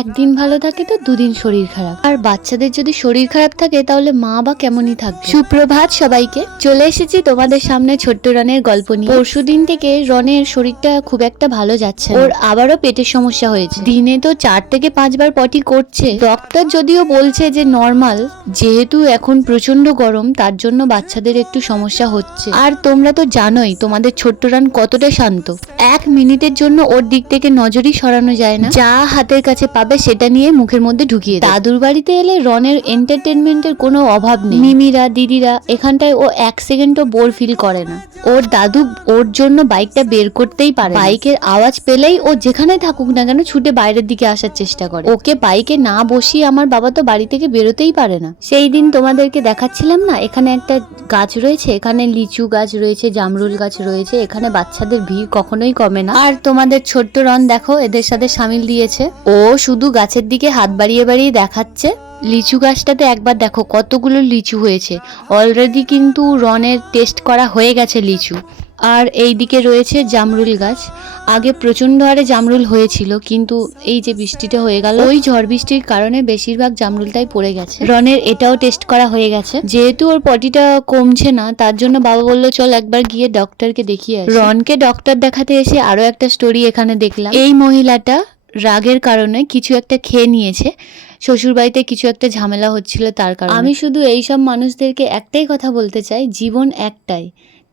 একদিন ভালো থাকে তো দুদিন শরীর খারাপ, আর বাচ্চাদের যদি শরীর খারাপ থাকে তাহলে মা বা কেমনই থাকবে। সুপ্রভাত সবাইকে, চলে এসেছি তোমাদের সামনে ছোট্ট রনের গল্প নিয়ে। পরশুদিন থেকে রনের শরীরটা খুব একটা ভালো যাচ্ছে না। ওর আবারও পেটের সমস্যা হয়েছে। দিনে তো 4 থেকে 5 বার পটি করছে। ডক্টর যদিও বলছে যে নর্মাল, যেহেতু এখন প্রচন্ড গরম তার জন্য বাচ্চাদের একটু সমস্যা হচ্ছে। আর তোমরা তো জানোই তোমাদের ছোট্ট রান কতটা শান্ত, 1 মিনিটের জন্য ওর দিক থেকে নজরই সরানো যায় না। যা হাতের কাছে পাবে সেটা নিয়ে মুখের মধ্যে ঢুকিয়ে দেয়। দাদুর বাড়িতে এলে রনের এন্টারটেনমেন্টের কোনো অভাব নেই। মিমিরা দিদিরা এখানটায় ও 1 সেকেন্ডও বোর ফিল করে না। ওর দাদু ওর জন্য বাইকটা বের করতেই পারে। বাইকের আওয়াজ পেলেই ও যেখানে থাকুক না কেন ছুটে বাইরের দিকে আসার চেষ্টা করে। ওকে বাইকে না বসিয়ে আমার বাবা তো বাড়ি থেকে বেরোতেই পারে না। সেই দিন তোমাদেরকে দেখাচ্ছিলাম না, এখানে একটা গাছ রয়েছে, এখানে লিচু গাছ রয়েছে, জামরুল গাছ রয়েছে। এখানে বাচ্চাদের ভিড় কখনোই কমে না। আর তোমাদের ছোট্ট রন দেখো এদের সাথে সামিল দিয়েছে। ও শুধু গাছের দিকে হাত বাড়িয়ে বাড়িয়ে দেখাচ্ছে। লিচু গাছটাতে একবার দেখো কতগুলো লিচু হয়েছে। অলরেডি কিন্তু রনের টেস্ট করা হয়ে গেছে লিচু। আর এই দিকে রয়েছে জামরুল গাছ। আগে প্রচন্ড হারে জামরুল হয়েছিল, কিন্তু এই যে বৃষ্টিটা হয়ে গেল, ওই ঝড় বৃষ্টির কারণে বেশিরভাগ জামরুলটাই পড়ে গেছে। রনের এটাও টেস্ট করা হয়ে গেছে। যেহেতু ওর পটিটা কমছে না, তার জন্য বাবা বললো চল একবার গিয়ে ডক্টরকে দেখিয়ে আসি। রনকে ডক্টর দেখাতে এসে আরো একটা স্টোরি এখানে দেখলাম। এই মহিলাটা রাগের কারণে কিছু একটা খেয়ে নিয়েছে। শ্বশুরবাড়িতে কিছু একটা ঝামেলা হচ্ছিল তার কারণে। আমি শুধু এইসব মানুষদেরকে একটাই কথা বলতে চাই, জীবন একটাই,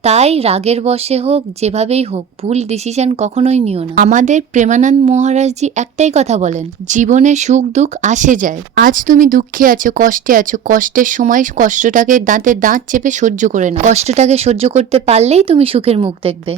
তাই রাগের বশে হোক যেভাবেই হোক ভুল ডিসিশন কখনোই নিও না। আমাদের প্রেমানন্দ মহারাজজি একটাই কথা বলেন, জীবনে সুখ দুঃখ আসে যায়। আজ তুমি দুঃখে আছো, কষ্টে আছো, কষ্টের সময় কষ্টটাকে দাঁতে দাঁত চেপে সহ্য করে নাও। কষ্টটাকে সহ্য করতে পারলেই তুমি সুখের মুখ দেখবে।